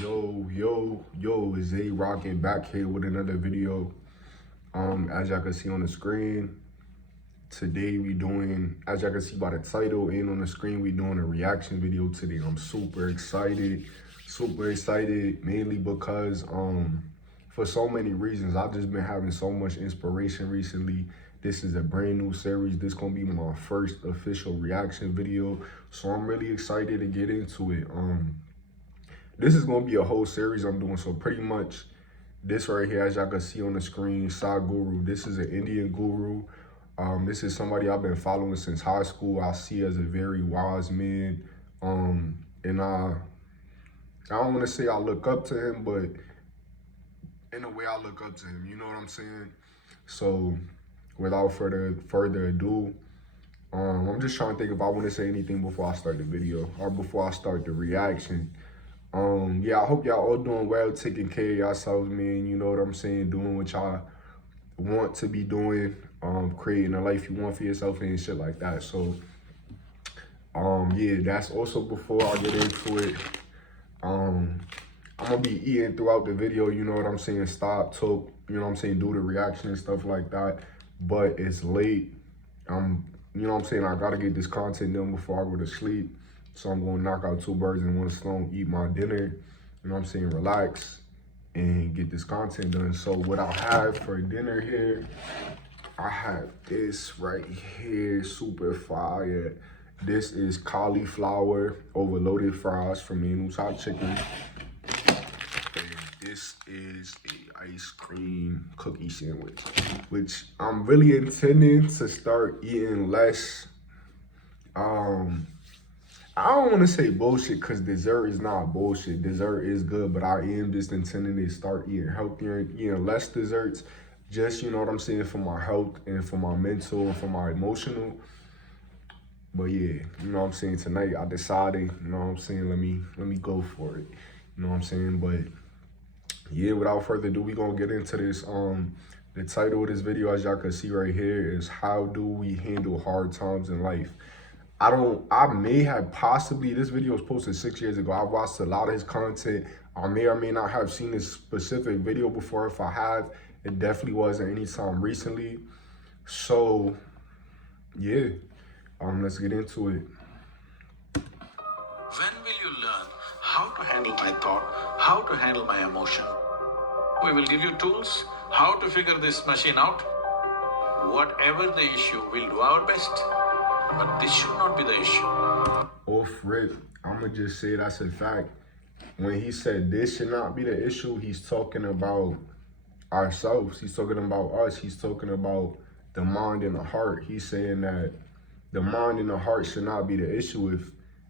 Yo, it's A Rockin' back here with another video. As y'all can see on the screen, today we doing, as y'all can see by the title and on the screen, we doing a reaction video today. I'm super excited, mainly because for so many reasons. I've just been having so much inspiration recently. This is a brand new series. This gonna be my first official reaction video, so I'm really excited to get into it. This is gonna be a whole series I'm doing. So pretty much this right here, as y'all can see on the screen, Sadhguru. This is an Indian guru. This is somebody I've been following since high school. I see as a very wise man. And I don't wanna say I look up to him, but in a way I look up to him, you know what I'm saying? So without further ado, I'm just trying to think if I want to say anything before I start the video or before I start the reaction. Yeah, I hope y'all all doing well, taking care of yourselves, man. You know what I'm saying? Doing what y'all want to be doing, creating a life you want for yourself and shit like that. So, yeah, that's also before I get into it. I'm gonna be eating throughout the video, you know what I'm saying? Stop, talk, you know what I'm saying? Do the reaction and stuff like that. But it's late. You know what I'm saying? I gotta get this content done before I go to sleep. So I'm gonna knock out two birds in one stone, eat my dinner, you know what I'm saying, relax, and get this content done. So what I have for dinner here, I have this right here, super fire. This is cauliflower overloaded fries from Menu Top Chicken. And this is a ice cream cookie sandwich, which I'm really intending to start eating less. I don't want to say bullshit because dessert is not bullshit. Dessert is good, but I am just intending to start eating healthier, eating less desserts. Just, you know what I'm saying, for my health and for my mental and for my emotional. But yeah, you know what I'm saying, tonight I decided, you know what I'm saying, let me go for it. You know what I'm saying? But yeah, without further ado, we gonna get into this. The title of this video, as y'all can see right here, is How Do We Handle Hard Times in Life? I may have possibly, this video was posted 6 years ago. I've watched a lot of his content. I may or may not have seen this specific video before. If I have, it definitely wasn't any time recently. So yeah, let's get into it. When will you learn how to handle my thought, how to handle my emotion? We will give you tools, how to figure this machine out. Whatever the issue, we'll do our best. But this should not be the issue. Off rip, I'ma just say that's a fact. When he said this should not be the issue, he's talking about ourselves. He's talking about us. He's talking about the mind and the heart. He's saying that the mind and the heart should not be the issue.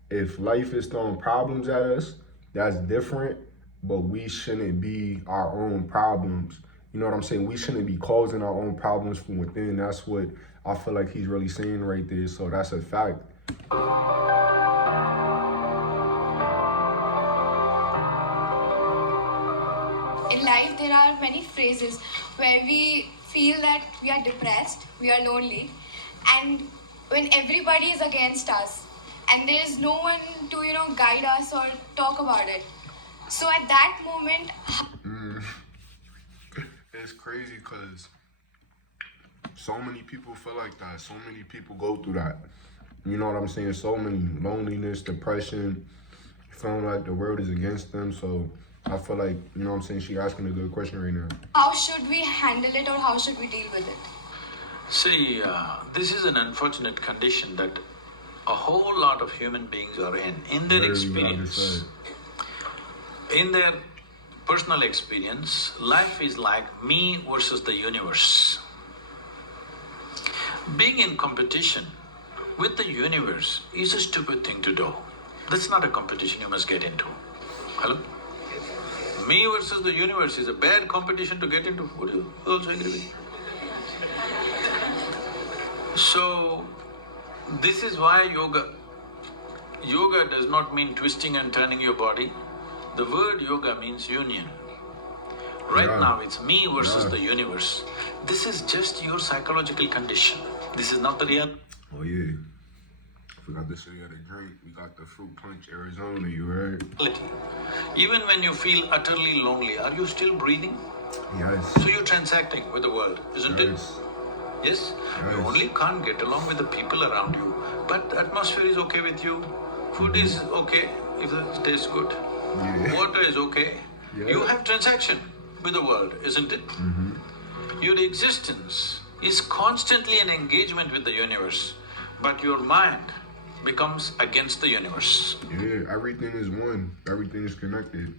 If life is throwing problems at us, that's different, but we shouldn't be our own problems. You know what I'm saying? We shouldn't be causing our own problems from within. That's what I feel like he's really saying right there. So that's a fact. In life, there are many phases where we feel that we are depressed, we are lonely, and when everybody is against us, and there is no one to, guide us or talk about it. So at that moment, It's crazy because so many people feel like that. So many people go through that. You know what I'm saying? So many loneliness, depression, feeling like the world is against them. So I feel like, you know what I'm saying, she's asking a good question right now. how should we handle it or how should we deal with it? See, this is an unfortunate condition that a whole lot of human beings are in their experience. In their personal experience, life is like me versus the universe. Being in competition with the universe is a stupid thing to do. That's not a competition you must get into. Hello? Me versus the universe is a bad competition to get into. Would you also agree with me? So, this is why yoga does not mean twisting and turning your body. The word yoga means union. Right now it's me versus the universe. This is just your psychological condition. This is not the real. Oh yeah. Forgot the city of the drink. We got the fruit punch, Arizona. You heard? Even when you feel utterly lonely, are you still breathing? Yes. So you're transacting with the world, isn't it? Yes. Yes? Yes. You only can't get along with the people around you, but the atmosphere is okay with you. Food is okay if it tastes good. Yeah. Water is okay. Yeah. You have transaction with the world, isn't it? Your existence is constantly an engagement with the universe, but your mind becomes against the universe. Yeah, everything is one. Everything is connected.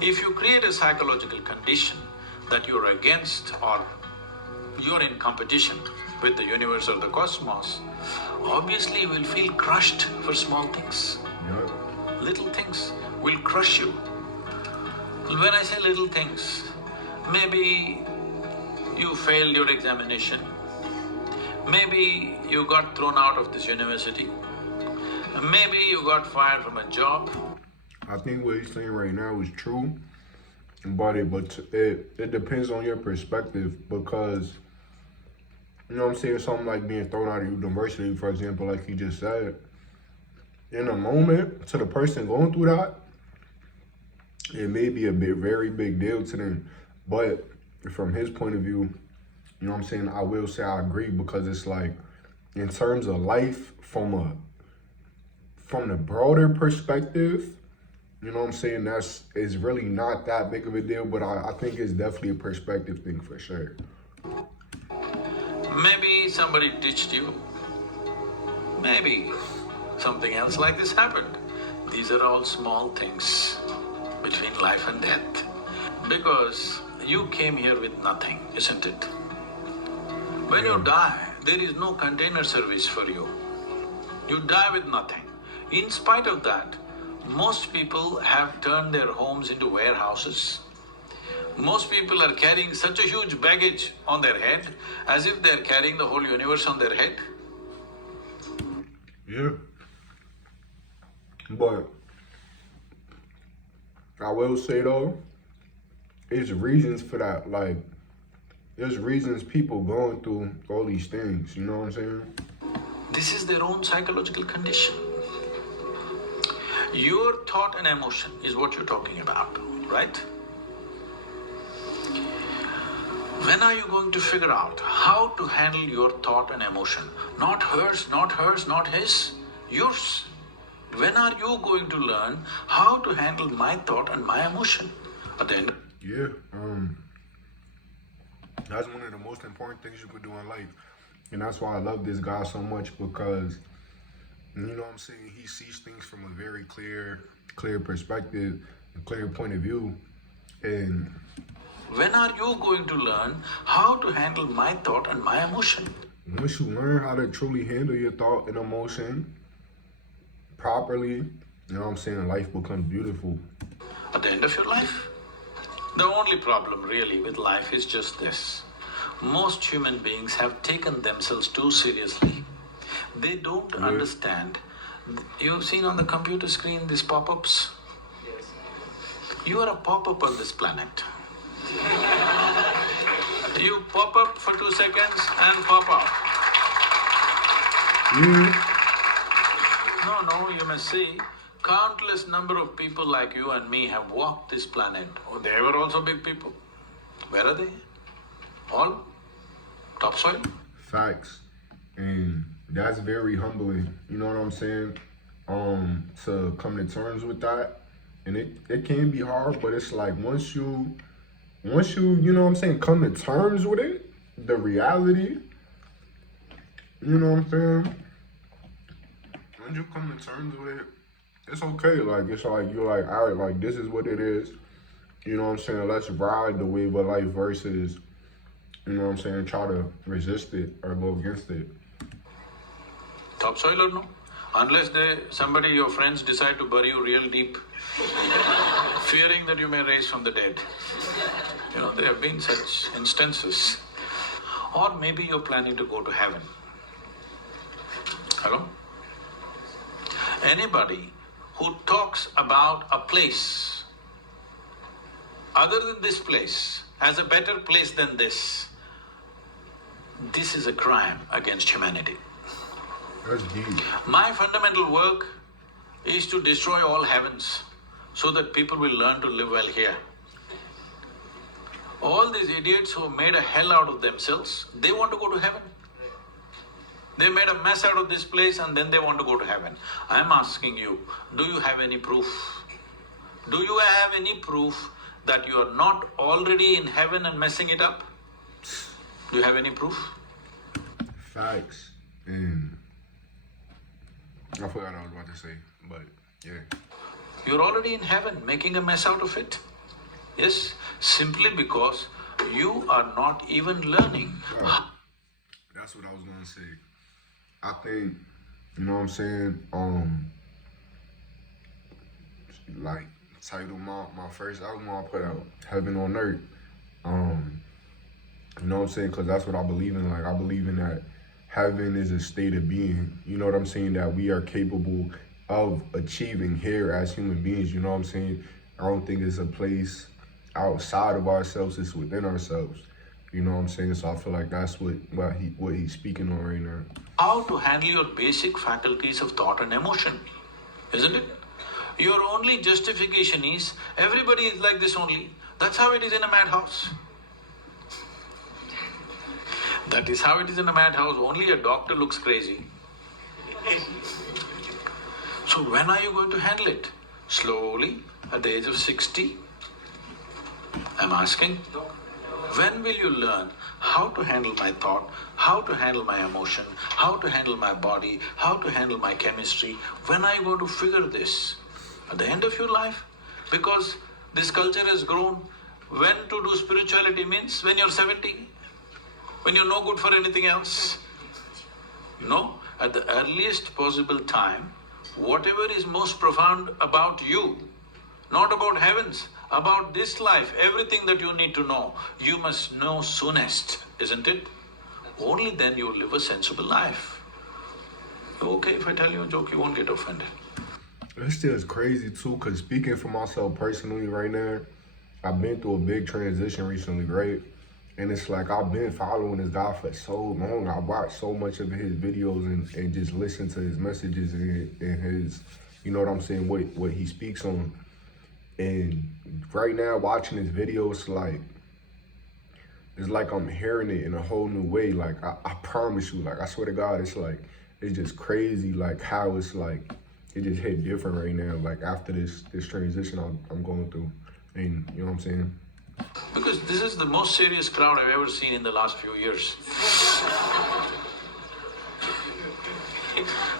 If you create a psychological condition that you're against or you're in competition with the universe or the cosmos, obviously you will feel crushed for small things. Yep. Little things will crush you. When I say little things, maybe you failed your examination, maybe you got thrown out of this university, maybe you got fired from a job. I think what he's saying right now is true, but it depends on your perspective, because you know what I'm saying, something like being thrown out of university, for example, like he just said, in a moment, to the person going through that, it may be a very big deal to them. But from his point of view, you know what I'm saying, I will say I agree, because it's like, in terms of life, from the broader perspective, you know what I'm saying, it's really not that big of a deal, but I think it's definitely a perspective thing for sure. Maybe somebody ditched you. Maybe something else like this happened. These are all small things between life and death. Because you came here with nothing, isn't it? When you die, there is no container service for you. You die with nothing. In spite of that, most people have turned their homes into warehouses. Most people are carrying such a huge baggage on their head, as if they're carrying the whole universe on their head. Yeah. But I will say though, there's reasons for that. Like, there's reasons people going through all these things, you know what I'm saying? This is their own psychological condition. Your thought and emotion is what you're talking about, right? When are you going to figure out how to handle your thought and emotion? Not hers, not his, yours. When are you going to learn how to handle my thought and my emotion? At the end. Yeah, that's one of the most important things you could do in life. And that's why I love this guy so much, because, you know what I'm saying, he sees things from a very clear perspective, a clear point of view. And when are you going to learn how to handle my thought and my emotion? once you learn how to truly handle your thought and emotion properly, you know what I'm saying, life becomes beautiful. At the end of your life? The only problem really with life is just this. Most human beings have taken themselves too seriously. They don't understand. You've seen on the computer screen these pop-ups? Yes. You are a pop-up on this planet. You pop up for 2 seconds and pop out. No, you must see, countless number of people like you and me have walked this planet. Oh, they were also big people. Where are they? All topsoil? Facts. And that's very humbling, you know what I'm saying? To come to terms with that. And it can be hard, but it's like once you, you know what I'm saying, come to terms with it, the reality, you know what I'm saying? Once you come to terms with it, it's okay. Like, it's like, you're like, all right, like, this is what it is. You know what I'm saying? Let's ride the wave of life versus, you know what I'm saying, try to resist it or go against it. Topsoil or no? Unless somebody, your friends decide to bury you real deep, fearing that you may rise from the dead. You know, there have been such instances. Or maybe you're planning to go to heaven. Hello? Anybody who talks about a place other than this place as a better place than this is a crime against humanity. That's deep. My fundamental work is to destroy all heavens so that people will learn to live well here. All these idiots who made a hell out of themselves, they want to go to heaven. They made a mess out of this place and then they want to go to heaven. I'm asking you, do you have any proof? Do you have any proof that you are not already in heaven and messing it up? Do you have any proof? Facts. And I forgot what I was about to say, but yeah. You're already in heaven, making a mess out of it. Yes, simply because you are not even learning. Right. That's what I was gonna say. I think, you know what I'm saying, like, title my first album I put out, Heaven on Earth. You know what I'm saying? Because that's what I believe in. Like, I believe in that heaven is a state of being. You know what I'm saying? That we are capable of achieving here as human beings. You know what I'm saying? I don't think it's a place outside of ourselves. It's within ourselves. You know what I'm saying? So I feel like that's what he's speaking on right now. How to handle your basic faculties of thought and emotion, isn't it? Your only justification is, everybody is like this only. That's how it is in a madhouse. That is how it is in a madhouse, only a doctor looks crazy. So when are you going to handle it? Slowly, at the age of 60? I'm asking. When will you learn how to handle my thought, how to handle my emotion, how to handle my body, how to handle my chemistry? When are you going to figure this? At the end of your life? Because this culture has grown. When to do spirituality means when you're 70, when you're no good for anything else. No, at the earliest possible time, whatever is most profound about you, not about heavens, about this life, everything that you need to know, you must know soonest, isn't it? Only then you will live a sensible life. Okay, if I tell you a joke, you won't get offended. This still is crazy too, because speaking for myself personally right now, I've been through a big transition recently, right? And it's like I've been following this guy for so long. I watched so much of his videos and just listened to his messages and his, you know what I'm saying, what he speaks on. And right now, watching his videos, it's like I'm hearing it in a whole new way. Like, I promise you, like, I swear to God, it's just crazy, like, how it's like, it just hit different right now, like, after this transition I'm going through. And, you know what I'm saying? Because this is the most serious crowd I've ever seen in the last few years.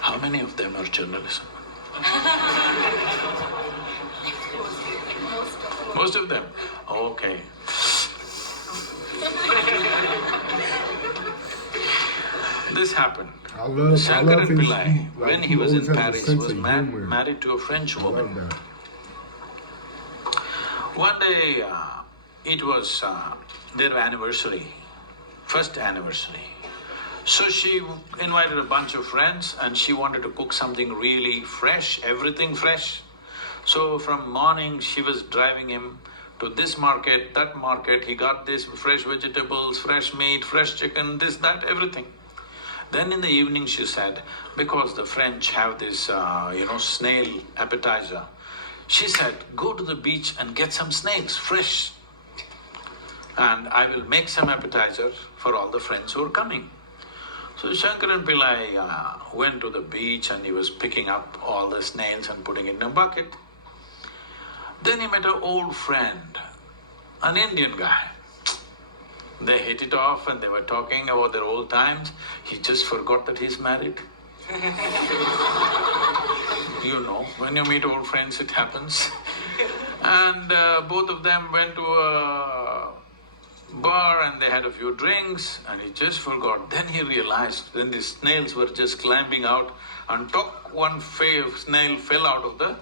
How many of them are journalists? Most of them? Okay. This happened. I love Shankaran his Pillai, speech. Like, when he was in always has a Paris, sense was of humor. married to a French I love woman. that. One day, it was their anniversary, first anniversary. So she invited a bunch of friends and she wanted to cook something really fresh, everything fresh. So from morning, she was driving him to this market, that market. He got this fresh vegetables, fresh meat, fresh chicken, this, that, everything. Then in the evening, she said, because the French have this, snail appetizer, she said, go to the beach and get some snails, fresh. And I will make some appetizer for all the friends who are coming. So Shankaran Pillai went to the beach and he was picking up all the snails and putting it in a bucket. Then he met an old friend, an Indian guy. They hit it off and they were talking about their old times. He just forgot that he's married. You know, when you meet old friends, it happens. And both of them went to a bar and they had a few drinks and he just forgot. Then he realized, then the snails were just climbing out and one snail fell out of the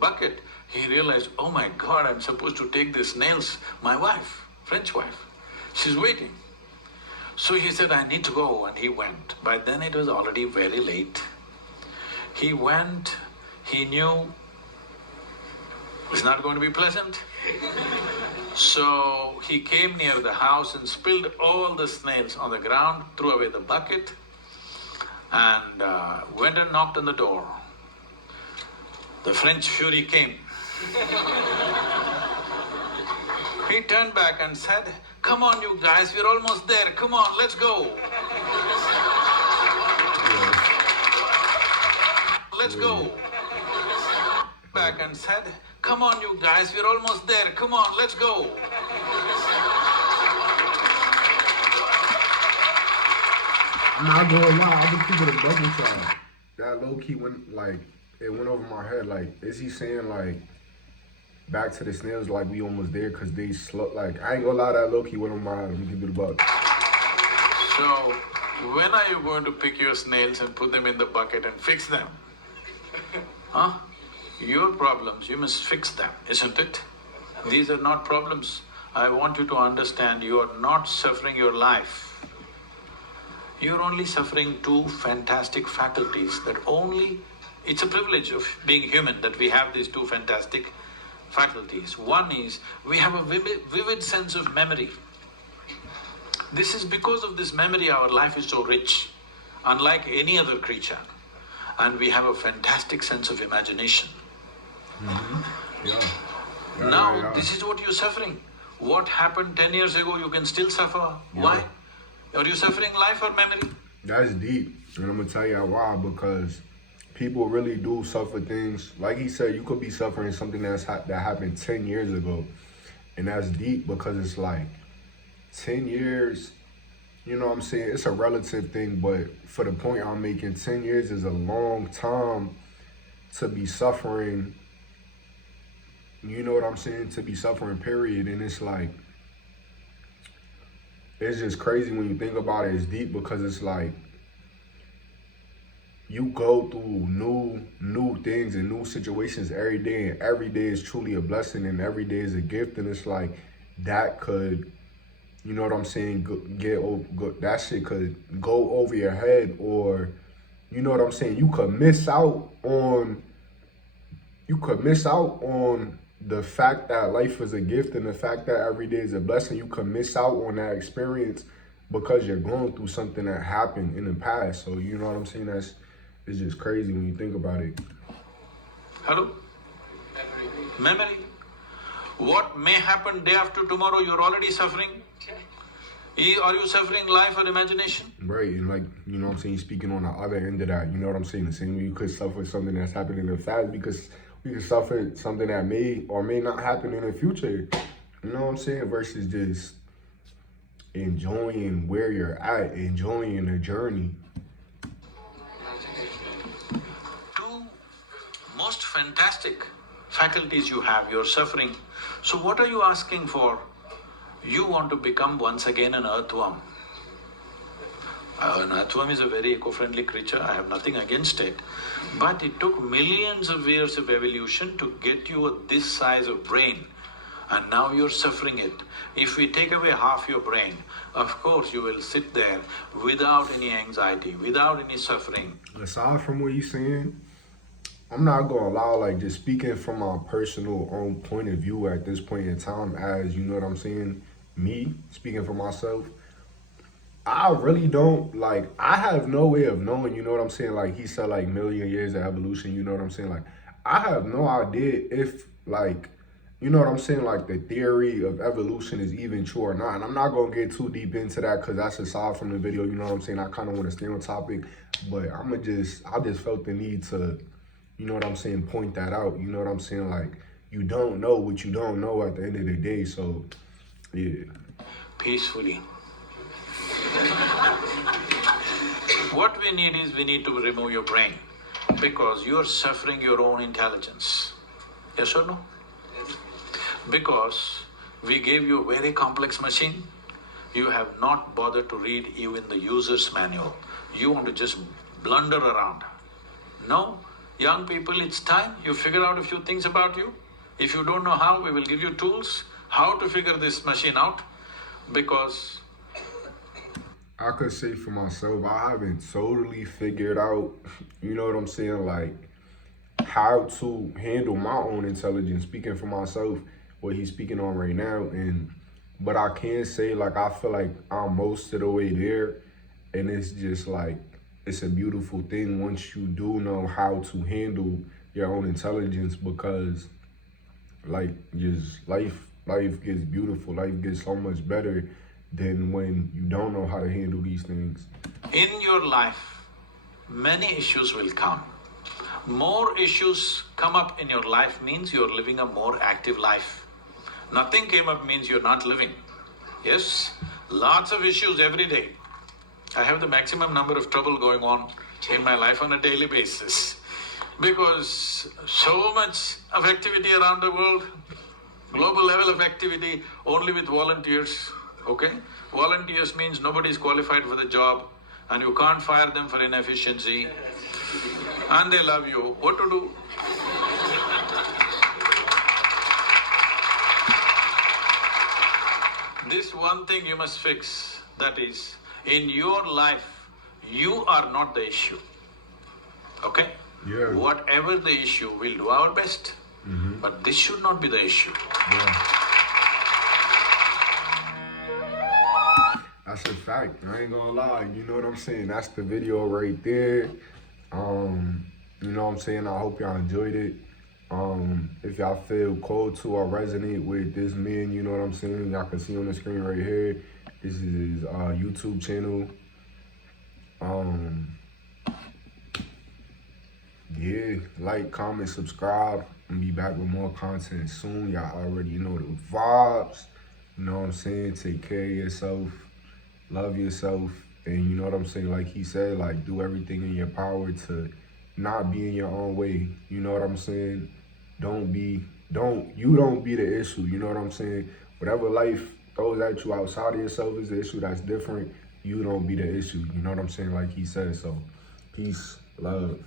bucket. He realized, oh my God, I'm supposed to take these snails. My wife, French wife, she's waiting. So he said, I need to go, and he went. By then it was already very late. He went, he knew it's not going to be pleasant. So he came near the house and spilled all the snails on the ground, threw away the bucket. and went and knocked on the door. The French Fury came. He turned back and said, "Come on, you guys, we're almost there, come on, let's go. Let's go." Back and said, "Come on, you guys, we're almost there, come on, let's go." I'm not gonna lie, I've been keeping a double try. That low key went like, it went over my head. Like, is he saying like, back to the snails, like we almost there because they slow? Like, I ain't gonna lie, that low key went over my head. Let me give it a buck. So, when are you going to pick your snails and put them in the bucket and fix them? Huh? Your problems, you must fix them, isn't it? These are not problems. I want you to understand, you are not suffering your life. You're only suffering two fantastic faculties that only… It's a privilege of being human that we have these two fantastic faculties. One is, we have a vivid sense of memory. This is because of this memory our life is so rich, unlike any other creature. And we have a fantastic sense of imagination. Now, this is what you're suffering. What happened 10 years ago, you can still suffer. Why? Are you suffering life or memory? That's deep, and I'm gonna tell you why. Because people really do suffer things. Like he said, you could be suffering something that happened 10 years ago, and that's deep because it's like 10 years. You know what I'm saying? It's a relative thing, but for the point I'm making, 10 years is a long time to be suffering. You know what I'm saying? To be suffering, period. And it's like, it's just crazy when you think about it. It's deep because it's like, you go through new things and new situations every day, and every day is truly a blessing, and every day is a gift. And it's like, that could, you know what I'm saying, that shit could go over your head, or, you know what I'm saying, you could miss out on the fact that life is a gift and the fact that every day is a blessing. You could miss out on that experience because you're going through something that happened in the past. So, you know what I'm saying? It's just crazy when you think about it. Hello? Memory. What may happen day after tomorrow, you're already suffering. Are you suffering life or imagination? Right, and like, you know what I'm saying, speaking on the other end of that, you know what I'm saying? The same way you could suffer something that's happening in the past, because we could suffer something that may or may not happen in the future. You know what I'm saying? Versus just enjoying where you're at, enjoying the journey. Two most fantastic faculties you have, you're suffering. So what are you asking for? You want to become once again an earthworm. An earthworm is a very eco-friendly creature, I have nothing against it. But it took millions of years of evolution to get you this size of brain, and now you're suffering it. If we take away half your brain, of course you will sit there without any anxiety, without any suffering. Aside from what he's saying, I'm not gonna lie, like, just speaking from my personal own point of view at this point in time, as, you know what I'm saying, me, speaking for myself, I really don't, like, I have no way of knowing, you know what I'm saying? Like, he said, like, million years of evolution, you know what I'm saying? Like, I have no idea if, like, you know what I'm saying? Like, the theory of evolution is even true or not. And I'm not going to get too deep into that because that's aside from the video, you know what I'm saying? I kind of want to stay on topic, but I just felt the need to, you know what I'm saying, point that out. You know what I'm saying? Like, you don't know what you don't know at the end of the day, so, yeah. Peacefully. What we need is, we need to remove your brain because you're suffering your own intelligence. Yes or no? Because we gave you a very complex machine, you have not bothered to read even the user's manual. You want to just blunder around. No, young people, it's time you figure out a few things about you. If you don't know how, we will give you tools how to figure this machine out, because I could say for myself, I haven't totally figured out, you know what I'm saying, like, how to handle my own intelligence, speaking for myself, what he's speaking on right now. But I can say, like, I feel like I'm most of the way there, and it's it's a beautiful thing once you do know how to handle your own intelligence, because like just life gets beautiful, life gets so much better than when you don't know how to handle these things. In your life, many issues will come. More issues come up in your life means you're living a more active life. Nothing came up means you're not living. Yes, lots of issues every day. I have the maximum number of trouble going on in my life on a daily basis because so much of activity around the world, global level of activity only with volunteers, okay? Volunteers means nobody is qualified for the job and you can't fire them for inefficiency and they love you. What to do? This one thing you must fix, that is, in your life, you are not the issue, okay? Yeah. Whatever the issue, we'll do our best, but this should not be the issue. Yeah. That's a fact. I ain't gonna lie. You know what I'm saying? That's the video right there. You know what I'm saying? I hope y'all enjoyed it. If y'all feel called to or resonate with this man, you know what I'm saying? Y'all can see on the screen right here. This is his YouTube channel. Yeah, like, comment, subscribe. I'm be back with more content soon. Y'all already know the vibes. You know what I'm saying? Take care of yourself. Love yourself. And you know what I'm saying? Like he said, like, do everything in your power to not be in your own way. You know what I'm saying? Don't be the issue. You know what I'm saying? Whatever life throws at you outside of yourself is the issue that's different. You don't be the issue. You know what I'm saying? Like he said. So, peace, love.